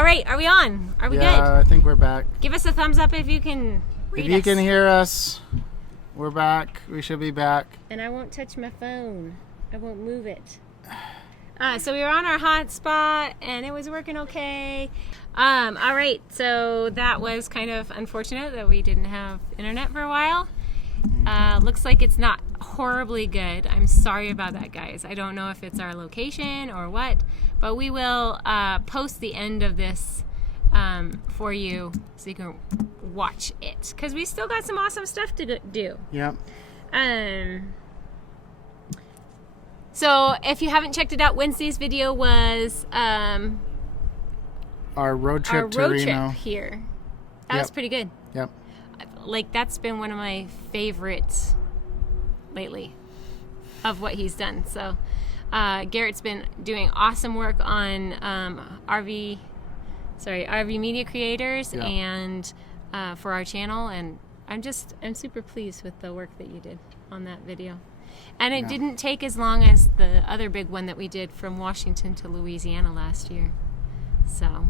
All right, are we on? Are we good? Yeah, I think we're back. Give us a thumbs up if you can read If you can hear us, we're back. We should be back. And I won't touch my phone. I won't move it. So we were on our hotspot, and it was working okay. All right, so that was kind of unfortunate that we didn't have internet for a while. Looks like it's not horribly good. I'm sorry about that, guys. I don't know if it's our location or what, but we will post the end of this for you so you can watch it, because we still got some awesome stuff to do. Yep. So if you haven't checked it out, Wednesday's video was our road trip to Reno. Here. That was pretty good. Yep. Like, that's been one of my favorites lately of what he's done. So Garrett's been doing awesome work on RV media creators and for our channel, and I'm super pleased with the work that you did on that video. And it didn't take as long as the other big one that we did from Washington to Louisiana last year. So,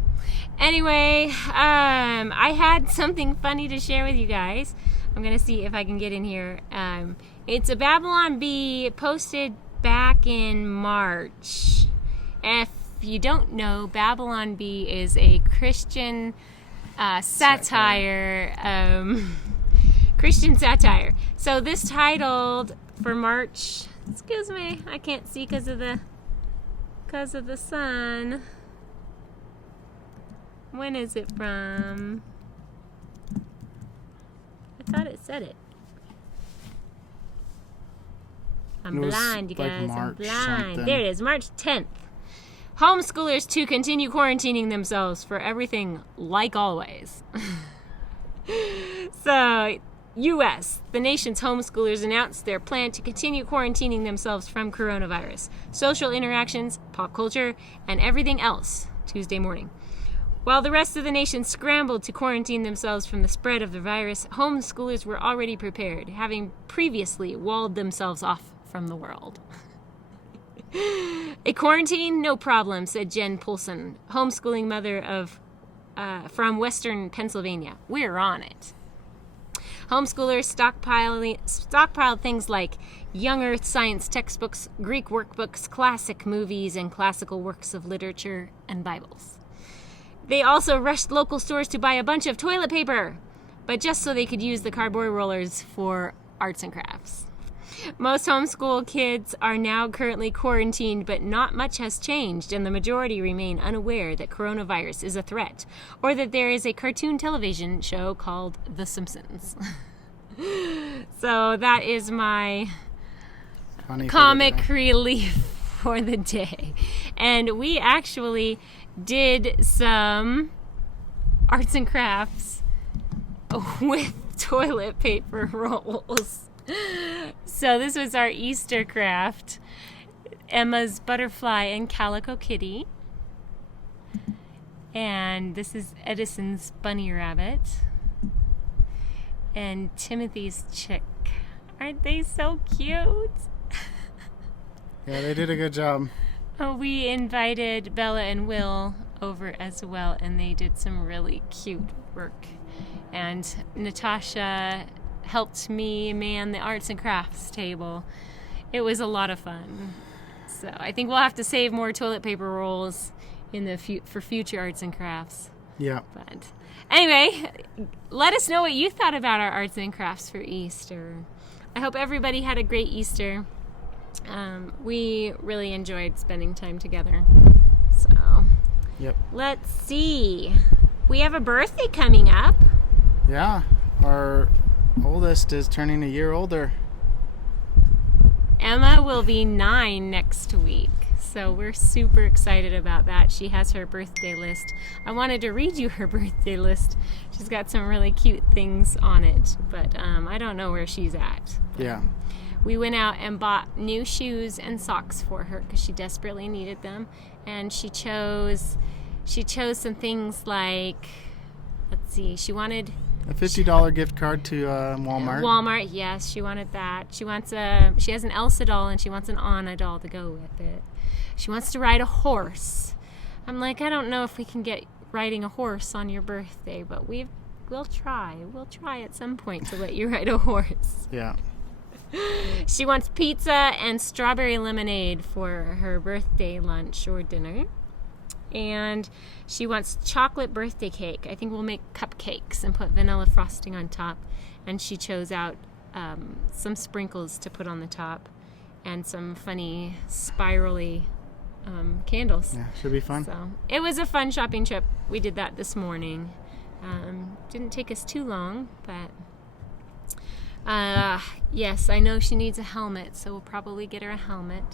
anyway, I had something funny to share with you guys. I'm going to see if I can get in here. It's a Babylon Bee posted back in March. If you don't know, Babylon Bee is a Christian satire. Christian satire. So this titled for March, excuse me, I can't see because of the sun. When is it from? I thought it said it. I'm blind, you guys. I'm blind. Something. There it is, March 10th. Homeschoolers to continue quarantining themselves for everything like always. So, U.S., the nation's homeschoolers announced their plan to continue quarantining themselves from coronavirus, social interactions, pop culture, and everything else Tuesday morning. While the rest of the nation scrambled to quarantine themselves from the spread of the virus, homeschoolers were already prepared, having previously walled themselves off from the world. A quarantine? No problem, said Jen Poulsen, homeschooling mother from Western Pennsylvania. We're on it. Homeschoolers stockpiled things like young earth science textbooks, Greek workbooks, classic movies, and classical works of literature and Bibles. They also rushed local stores to buy a bunch of toilet paper, but just so they could use the cardboard rollers for arts and crafts. Most homeschool kids are now currently quarantined, but not much has changed, and the majority remain unaware that coronavirus is a threat, or that there is a cartoon television show called The Simpsons. So that is my comic relief for the day. And we actually did some arts and crafts with toilet paper rolls. So this was our Easter craft. Emma's butterfly and calico kitty. And this is Edison's bunny rabbit. And Timothy's chick. Aren't they so cute? Yeah, they did a good job. Oh, we invited Bella and Will over as well, and they did some really cute work. And Natasha helped me man the arts and crafts table. It was a lot of fun. So I think we'll have to save more toilet paper rolls in for future arts and crafts. Yeah. But anyway, let us know what you thought about our arts and crafts for Easter. I hope everybody had a great Easter. We really enjoyed spending time together. So, Let's see. We have a birthday coming up. Yeah, our oldest is turning a year older. Emma will be 9 next week, so we're super excited about that. She has her birthday list. I wanted to read you her birthday list. She's got some really cute things on it, but I don't know where she's at. Yeah. We went out and bought new shoes and socks for her because she desperately needed them, and she chose some things like, let's see, she wanted a $50 gift card to Walmart. Walmart, yes, she wanted that. She has an Elsa doll and she wants an Anna doll to go with it. She wants to ride a horse. I'm like, I don't know if we can get riding a horse on your birthday, but we'll try. We'll try at some point to let you ride a horse. Yeah. She wants pizza and strawberry lemonade for her birthday lunch or dinner. And she wants chocolate birthday cake. I think we'll make cupcakes and put vanilla frosting on top. And she chose out some sprinkles to put on the top and some funny spirally candles. Yeah, should be fun. So it was a fun shopping trip. We did that this morning. Didn't take us too long, but yes, I know she needs a helmet, so we'll probably get her a helmet.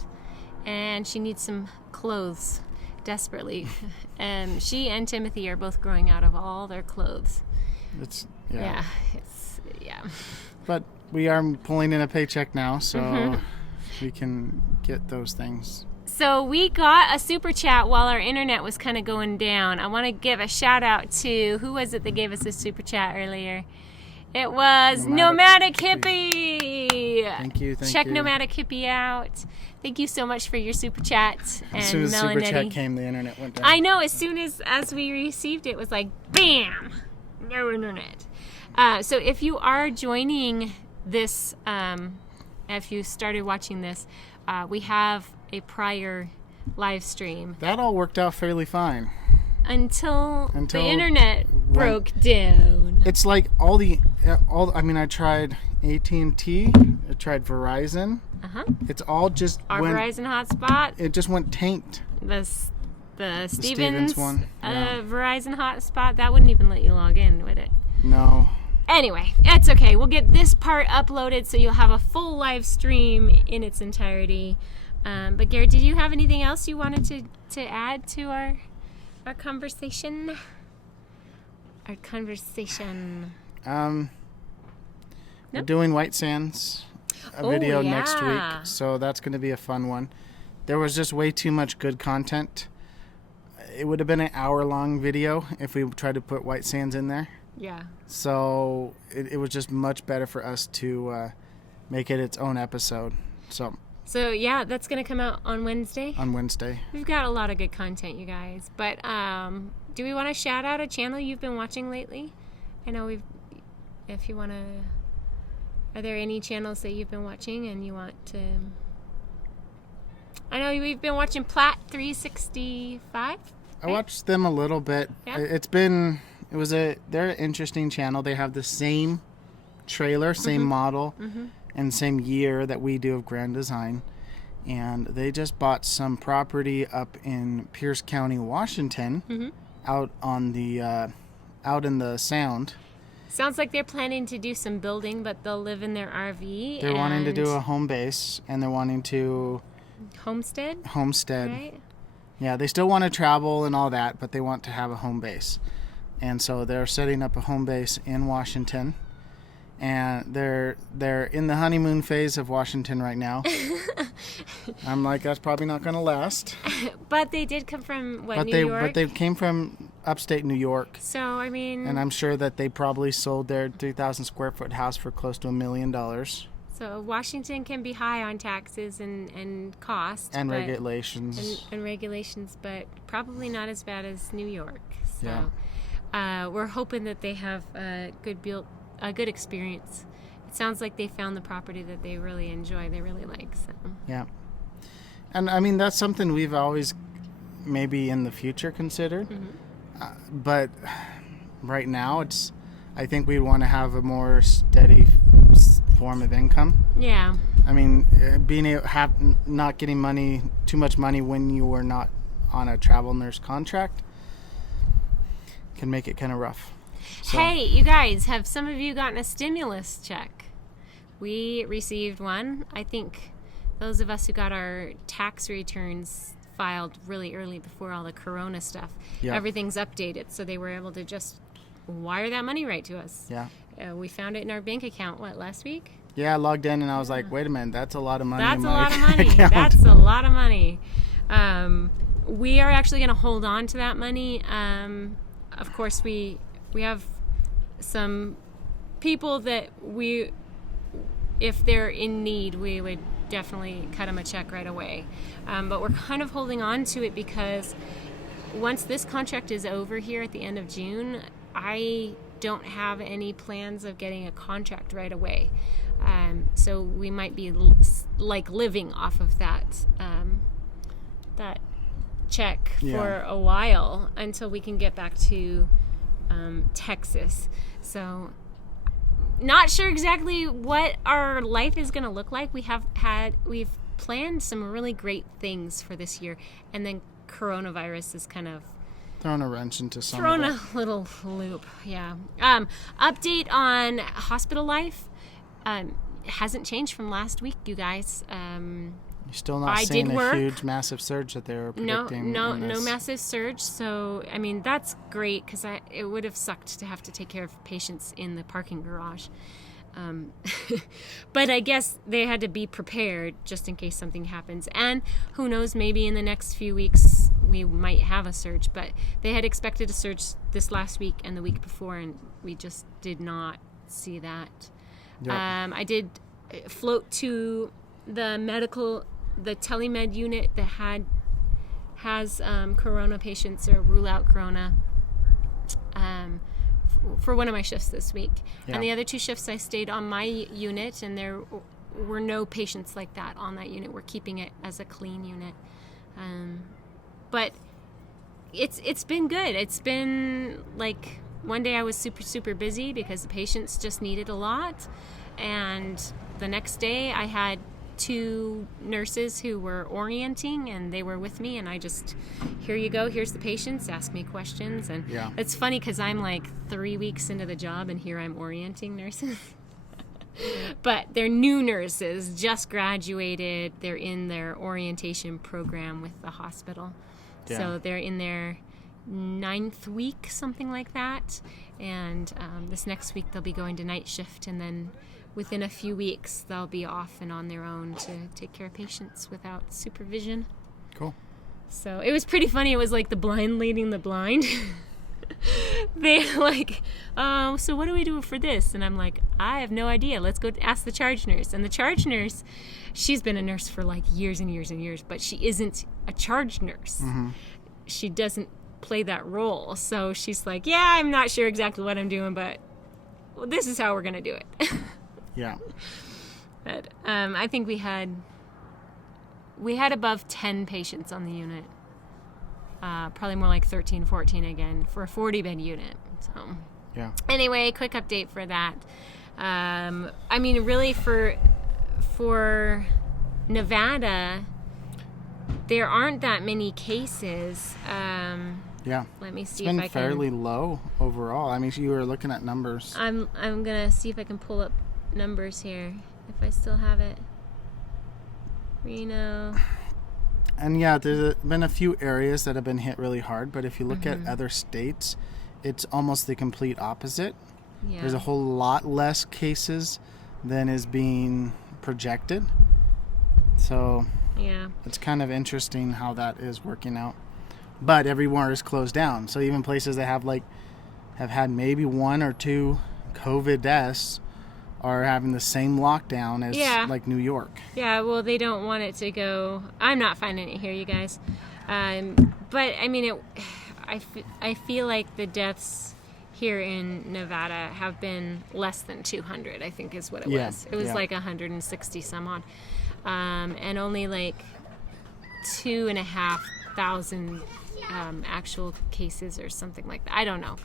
And she needs some clothes desperately. She and Timothy are both growing out of all their clothes. Yeah. Yeah. But we are pulling in a paycheck now, so we can get those things. So we got a super chat while our internet was kind of going down. I want to give a shout out to, who was it that gave us a super chat earlier? It was Nomadic Hippie. Thank you. Check Nomadic Hippie out. Thank you so much for your super chat. And as soon as Melanetti. super chat came, the internet went down. I know. As soon as we received it, it was like, bam, no internet. So if you are joining this, if you started watching this, we have a prior live stream. That all worked out fairly fine. Until the internet broke down. It's like I mean, I tried AT&T, I tried Verizon. It's all just our Verizon hotspot. It just went tanked. The Stevens one. Verizon hotspot, that wouldn't even let you log in, would it? No. Anyway, it's okay. We'll get this part uploaded so you'll have a full live stream in its entirety. But Garrett, did you have anything else you wanted to add to our conversation? Our conversation. We're doing White Sands, a video next week, so that's going to be a fun one. There was just way too much good content. It would have been an hour-long video if we tried to put White Sands in there. Yeah. So it was just much better for us to make it its own episode. So yeah, that's going to come out on Wednesday? On Wednesday. We've got a lot of good content, you guys. But do we want to shout out a channel you've been watching lately? I know if you want to... Are there any channels that you've been watching and you want to... I know we've been watching Platte 365. Right? I watched them a little bit. Yeah. They're an interesting channel. They have the same trailer, same model, and same year that we do of Grand Design. And they just bought some property up in Pierce County, Washington, out in the Sound. Sounds like they're planning to do some building, but they'll live in their RV. They're wanting to do a home base, and they're wanting to... Homestead, right? Yeah, they still want to travel and all that, but they want to have a home base. And so they're setting up a home base in Washington. And they're in the honeymoon phase of Washington right now. I'm like, that's probably not going to last. But they did come from, New York? But they came from upstate New York. So, I mean... And I'm sure that they probably sold their 3,000 square foot house for close to $1 million. So Washington can be high on taxes and cost. And regulations. And regulations, but probably not as bad as New York. So yeah. We're hoping that they have a good experience. It sounds like they found the property that they really enjoy, they really like. So. Yeah. And I mean, that's something we've always maybe in the future considered. But right now, I think we want to have a more steady form of income. Yeah. I mean, not getting too much money when you are not on a travel nurse contract can make it kind of rough. So. Hey, you guys, have some of you gotten a stimulus check? We received one. I think those of us who got our tax returns filed really early before all the corona stuff, everything's updated, so they were able to just wire that money right to us. Yeah. We found it in our bank account, last week? Yeah, I logged in and I was like, wait a minute, that's a lot of money. That's a lot of money. That's a lot of money. We are actually going to hold on to that money. Of course, we have some people that if they're in need, we would definitely cut them a check right away. But we're kind of holding on to it because once this contract is over here at the end of June, I don't have any plans of getting a contract right away. So we might be like living off of that check for a while until we can get back to Texas. So not sure exactly what our life is going to look like. We've planned some really great things for this year, and then coronavirus is kind of thrown a wrench into some thrown of it. a little loop. Yeah. Update on hospital life. Hasn't changed from last week, you guys. You're still not seeing a huge, massive surge that they were predicting. No massive surge. So, I mean, that's great because it would have sucked to have to take care of patients in the parking garage. But I guess they had to be prepared just in case something happens. And who knows, maybe in the next few weeks we might have a surge. But they had expected a surge this last week and the week before, and we just did not see that. Yep. I did float to the telemed unit that has corona patients, or rule out corona, for one of my shifts this week. Yeah. And the other 2 shifts I stayed on my unit, and there were no patients like that on that unit. We're keeping it as a clean unit. But it's been good. It's been like, one day I was super, super busy because the patients just needed a lot. And the next day I had 2 nurses who were orienting, and they were with me, and I just, here you go, here's the patients, ask me questions. And it's funny because I'm like 3 weeks into the job, and here I'm orienting nurses. But they're new nurses, just graduated. They're in their orientation program with the hospital. Yeah. So they're in their 9th week, something like that. And this next week they'll be going to night shift, and then within a few weeks they'll be off and on their own to take care of patients without supervision. Cool. So it was pretty funny. It was like the blind leading the blind. They're like, so what do we do for this? And I'm like, I have no idea. Let's go ask the charge nurse. And the charge nurse, she's been a nurse for like years and years and years, but she isn't a charge nurse. Mm-hmm. She doesn't play that role. So she's like, yeah, I'm not sure exactly what I'm doing, but this is how we're going to do it. Yeah. But I think we had above 10 patients on the unit. Probably more like 13, 14 again for a 40-bed unit. So yeah. Anyway, quick update for that. I mean, really for Nevada, there aren't that many cases. Yeah. Let me see if I can. It's been fairly low overall. I mean, you were looking at numbers. I'm gonna see if I can pull up numbers here, if I still have it. Reno. And yeah, there's been a few areas that have been hit really hard, but if you look at other states, it's almost the complete opposite. Yeah. There's a whole lot less cases than is being projected. So yeah, it's kind of interesting how that is working out. But everywhere is closed down. So even places that have had maybe 1 or 2 COVID deaths are having the same lockdown as like New York. Yeah, well, they don't want it to go. I'm not finding it here, you guys. But I mean, I feel like the deaths here in Nevada have been less than 200, I think is what it was. It was like 160 some odd. And only like 2,500 actual cases or something like that. I don't know.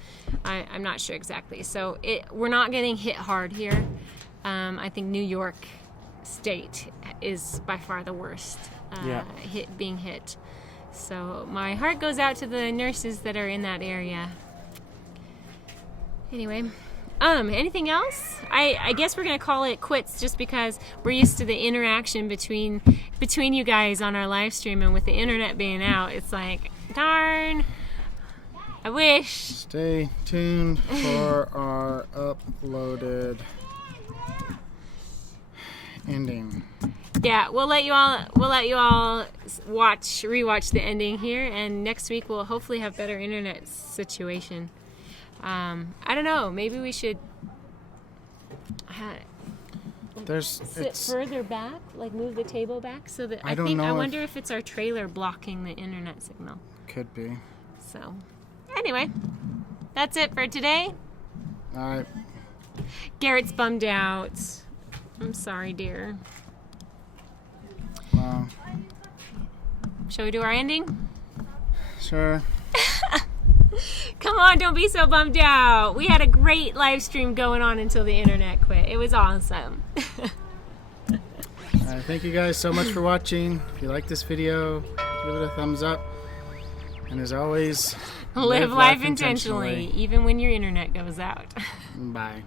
I'm not sure exactly. So we're not getting hit hard here. I think New York State is by far the worst being hit. So my heart goes out to the nurses that are in that area. Anyway, anything else? I guess we're gonna call it quits just because we're used to the interaction between you guys on our live stream, and with the internet being out, it's like, darn, I wish. Stay tuned for our uploaded ending. Yeah, we'll let you all rewatch the ending here, and next week we'll hopefully have better internet situation. I don't know. Maybe we should sit further back, like move the table back, so that I wonder if it's our trailer blocking the internet signal. Could be. So, anyway, that's it for today. All right. Garrett's bummed out. I'm sorry, dear. Well, shall we do our ending? Sure. Come on, don't be so bummed out. We had a great live stream going on until the internet quit. It was awesome. Thank you guys so much for watching. If you like this video, give it a thumbs up. And as always, live life intentionally, even when your internet goes out. Bye.